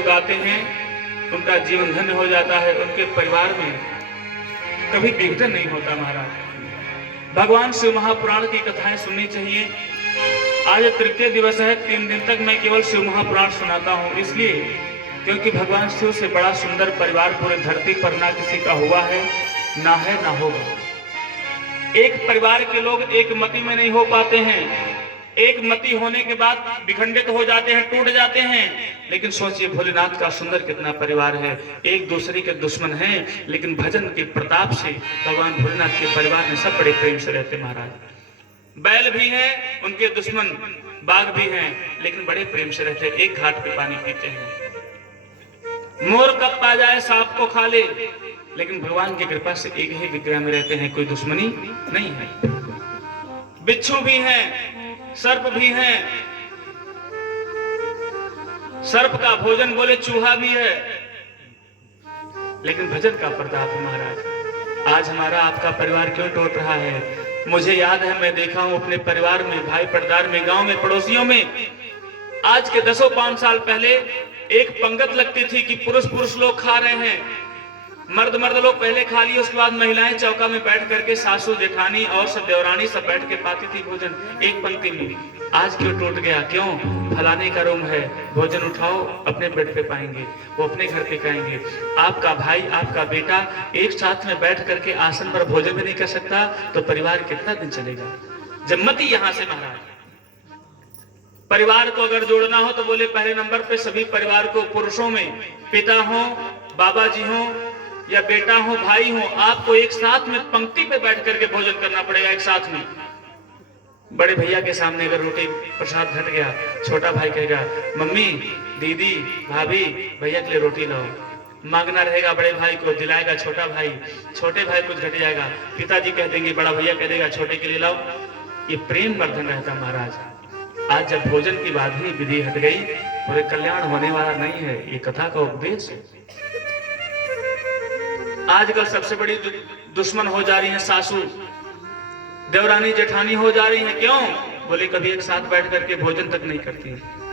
को गाते हैं उनका जीवन धन्य हो जाता है, उनके परिवार में कभी विघटन नहीं होता महाराज। भगवान शिव महापुराण की कथाएं सुननी चाहिए। आज तृतीय दिवस है, 3 दिन तक मैं केवल शिव महापुराण सुनाता हूं, इसलिए क्योंकि भगवान शिव से बड़ा सुंदर परिवार पूरे धरती पर ना किसी का हुआ है, ना है, ना होगा। एक परिवार के लोग एक मति में नहीं हो पाते हैं, एक मति होने के बाद विखंडित हो जाते हैं, टूट जाते हैं। लेकिन सोचिए भोलेनाथ का सुंदर कितना परिवार है, एक दूसरे के दुश्मन हैं, लेकिन भजन के प्रताप से भगवान भोलेनाथ के परिवार में सब बड़े प्रेम से रहते महाराज। बैल भी हैं उनके दुश्मन, बाघ भी हैं, लेकिन बड़े प्रेम से रहते, एक घाट पे पानी पीते हैं। मोर कब पा जाए सांप को खा ले, लेकिन भगवान की कृपा से एक ही विग्रह में रहते हैं, कोई दुश्मनी नहीं है। बिच्छू भी हैं, सर्प भी हैं, सर्प का भोजन बोले चूहा भी है, लेकिन भजन का प्रताप है महाराज। आज हमारा आपका परिवार क्यों टूट रहा है? मुझे याद है, मैं देखा हूं अपने परिवार में, भाई पड़दार में, गांव में, पड़ोसियों में, आज के 10-5 साल पहले एक पंगत लगती थी कि पुरुष लोग खा रहे हैं, मर्द लोग पहले खा लिए, उसके बाद महिलाएं चौका में बैठ करके, सासू जेठानी और सब देवरानी सब बैठ के पाती थी भोजन एक पंक्ति में। आज क्यों टूट गया? क्यों? फलाने का रूम है, भोजन उठाओ, अपने बेड पे पाएंगे, वो अपने घर पे खाएंगे। आपका भाई, आपका बेटा एक साथ में बैठ करके आसन पर भोजन भी नहीं कर सकता, तो परिवार कितना दिन चलेगा? जब मति यहां से महाराज, परिवार को अगर जोड़ना हो तो बोले पहले नंबर पे सभी परिवार को, पुरुषों में पिता हो, बाबा जी हो या बेटा हो, भाई हो, आपको एक साथ में पंक्ति पे बैठ करके भोजन करना पड़ेगा एक साथ में। बड़े भैया के सामने अगर रोटी प्रसाद घट गया, छोटा भाई कहेगा मम्मी, दीदी, भाभी, भैया के लिए रोटी लाओ। मांगना रहेगा बड़े भाई को, दिलाएगा छोटा भाई, छोटे भाई कुछ घट जाएगा, पिताजी कह देंगे, बड़ा भैया कह देगा छोटे के लिए लाओ। ये प्रेम वर्धन रहता महाराज। आज जब भोजन की बात ही विधि हट गई, पूरे कल्याण होने वाला नहीं है, ये कथा का उपदेश है। आजकल सबसे बड़ी दुश्मन हो जा रही है सासू, देवरानी जेठानी हो जा रही है। क्यों? बोले कभी एक साथ बैठ करके भोजन तक नहीं करती।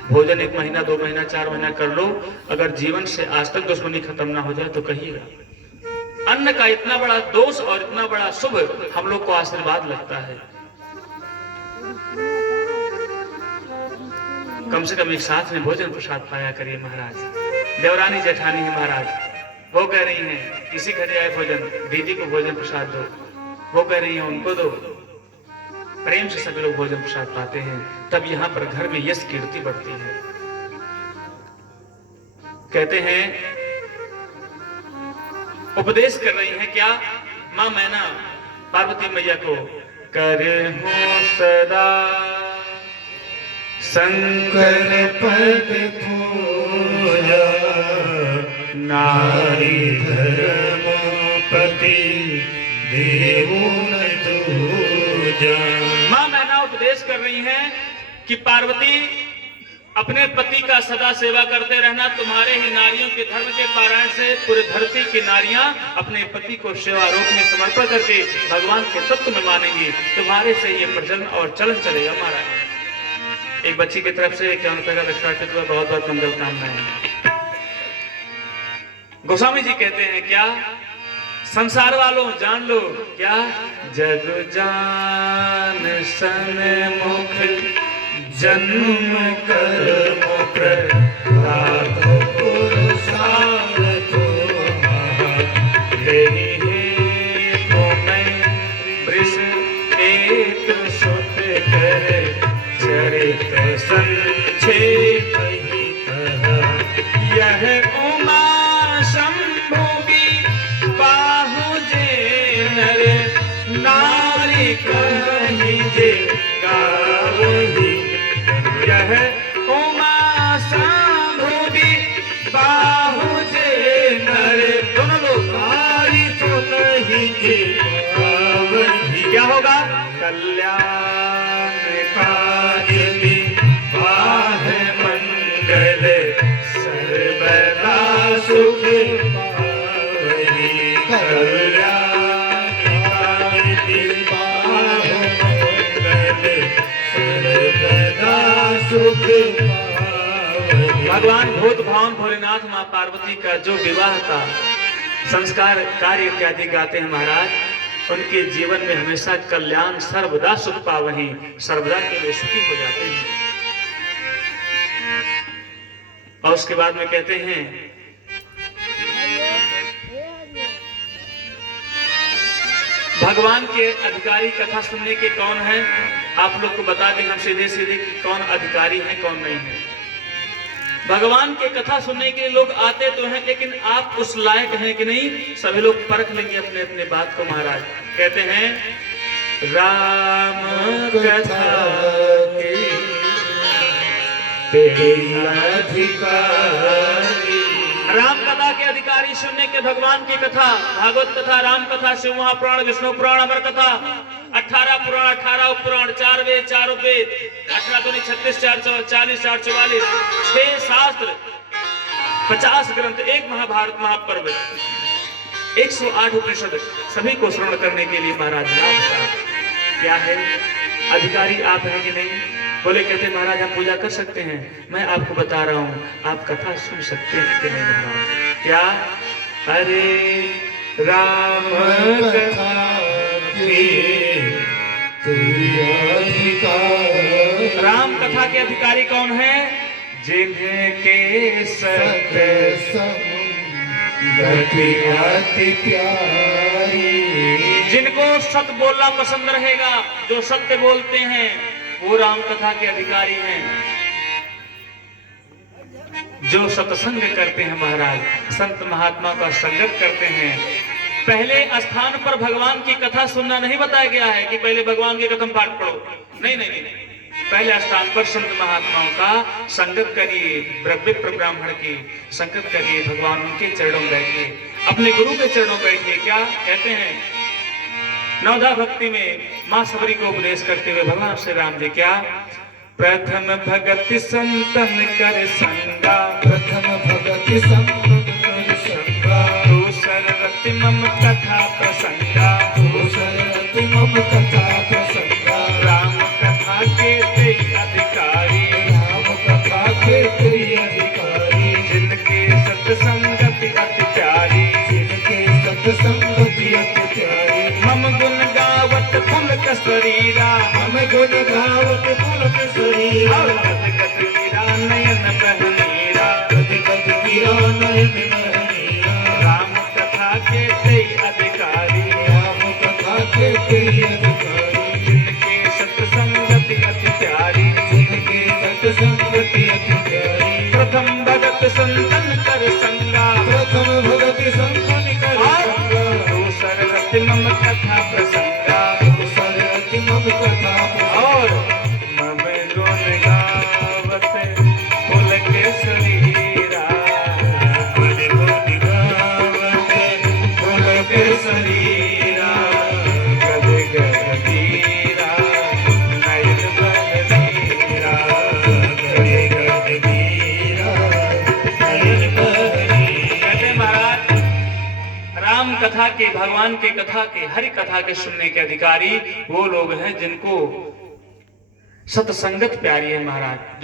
भोजन 1 महीना, 2 महीना, 4 महीना कर लो, अगर जीवन से आज तक दुश्मनी खत्म ना हो जाए तो कहिएगा। अन्न का इतना बड़ा दोष और इतना बड़ा शुभ हम लोग को आशीर्वाद लगता है। कम से कम एक साथ में भोजन प्रसाद पाया करिए महाराज। देवरानी जेठानी है महाराज, वो कह रही हैं किसी घट जाए भोजन, दीदी को भोजन प्रसाद दो, वो कह रही हैं उनको दो। प्रेम से सभी लोग भोजन प्रसाद पाते हैं, तब यहाँ पर घर में यश कीर्ति बढ़ती है। कहते हैं, उपदेश कर रही हैं क्या मां मैना पार्वती मैया को, कर हो सदा शंकर पद पूजा, नारी धर्मपति देवुन दूजा। मां मैना उपदेश कर रही हैं कि पार्वती, अपने पति का सदा सेवा करते रहना। तुम्हारे ही नारियों के धर्म के पारायण से पूरे धरती की नारियां अपने पति को सेवा रूप में समर्पण करके भगवान के तत्व में मानेंगी। तुम्हारे से ये प्रजनन और चलन चलेगा महाराज। एक बच्ची की तरफ से 51 रुपए का दक्षिणार्थित हुआ, बहुत बहुत मंगल कामनाएं। गोस्वामी जी कहते हैं क्या, संसार वालों जान लो क्या, जग जान सन्मुख जन्म कर्म प्रदातो पुरुषार्थ तेहि हेतु मैं वृष एक सुत कर चरित संक्षेप ही कहा। यह उमा शंभु की बाहु जे नर नारी कहीं जे गावही। यह उमा शंभु की बाहु जे नर, दोनों लोग नारी तो नहीं जे गावही। क्या होगा? कल्याण काज में बाह मंगल सर्वदा सुख पावही। कल्याण काज में बाह मंगल सर्वदा भगवान भूत भावन भोलेनाथ माँ पार्वती का जो विवाह का संस्कार कार्य इत्यादि गाते हैं महाराज, उनके जीवन में हमेशा कल्याण सर्वदा सुख पावहीं, सर्वदा के लिए सुखी हो जाते हैं। और उसके बाद में कहते हैं भगवान के अधिकारी कथा सुनने के कौन है, आप लोग को बता दें हम सीधे सीधे कि कौन अधिकारी है कौन नहीं है। भगवान के कथा सुनने के लिए लोग आते तो हैं, लेकिन आप उस लायक हैं कि नहीं, सभी लोग परख लेंगे अपने अपने बात को महाराज। कहते हैं राम कथा अधिकारी, राम कथा के अधिकारी सुनने के भगवान की कथा, भागवत कथा, राम कथा, शिव महापुराण, विष्णु पुराण, अमर कथा, 18 पुराण, 18 उपपुराण, 4 वेद, 4 उपवेद, 18 दूनी 36, 4 40, 4 44, 6 शास्त्र, 50 ग्रंथ, 1 महाभारत महापर्व, 108 उपनिषद, सभी को श्रवण करने के लिए महाराज लाभ का क्या है, अधिकारी आप हैं कि नहीं। बोले कहते महाराज हम पूजा कर सकते हैं, मैं आपको बता रहा हूं, आप कथा सुन सकते हैं कि नहीं महाराज। क्या? अरे राम कथा राम कथा के अधिकारी कौन है? जिनके सत्य जिनको सत्य बोलना पसंद रहेगा, जो सत्य बोलते हैं वो राम कथा के अधिकारी हैं। जो सत्संग करते हैं महाराज, संत महात्मा का संगत करते हैं। पहले स्थान पर भगवान की कथा सुनना नहीं बताया गया है कि पहले भगवान के कथम पाठ पढ़ो, नहीं नहीं नहीं, पहले स्थान पर संत महात्माओं का संगत करिए, ब्रह्म ब्राह्मण की संगत करिए, भगवान उनके चरणों में बैठिए, अपने गुरु के चरणों में बैठिए। क्या कहते हैं नवधा भक्ति में मां सबरी को उपदेश करते हुए भगवान श्री राम जी क्या? प्रथम भगति संतन कर संगा, प्रथम भगति संतन कर संगा, दूसर रति मम कथा प्रसंगा, दूसर रति मम कथा प्रसंगा, राम कथा के ते अधिकारी, राम कथा के ते अधिकारी, जिनके सत्संगति अति प्यारी, जिनके सत्संगति अति प्यारी, मम गुण गावत पुलक शरीरा, मम गुण गावत पुलक शरीरा, गद गद गिरा नयन बहनीरा, गद गद गिरा नयन बहनीरा, राम कथा के ते अधिकारी, राम कथा के ते अधिकारी, जिनके सत्संगति अति प्यारी, जिनके सत्संगति अति प्यारी, प्रथम भगत संतन कर संगा, प्रथम भगति संतन कर संगा, दूसर रति मम कथा प्रसंगा, दूसर रति मम कथा प्रसंगा, और मम गुण गावत पुलक शरीरा, गुण गुण गावत पुलक शरीरा, गद गद गिरा नयन बहनीरा, गद गद गिरा नयन बहनीरा। कहते महाराज राम कथा के, भगवान के कथा के, हरि कथा के सुनने के अधिकारी वो लोग हैं जिनको सत्संगत प्यारी है महाराज।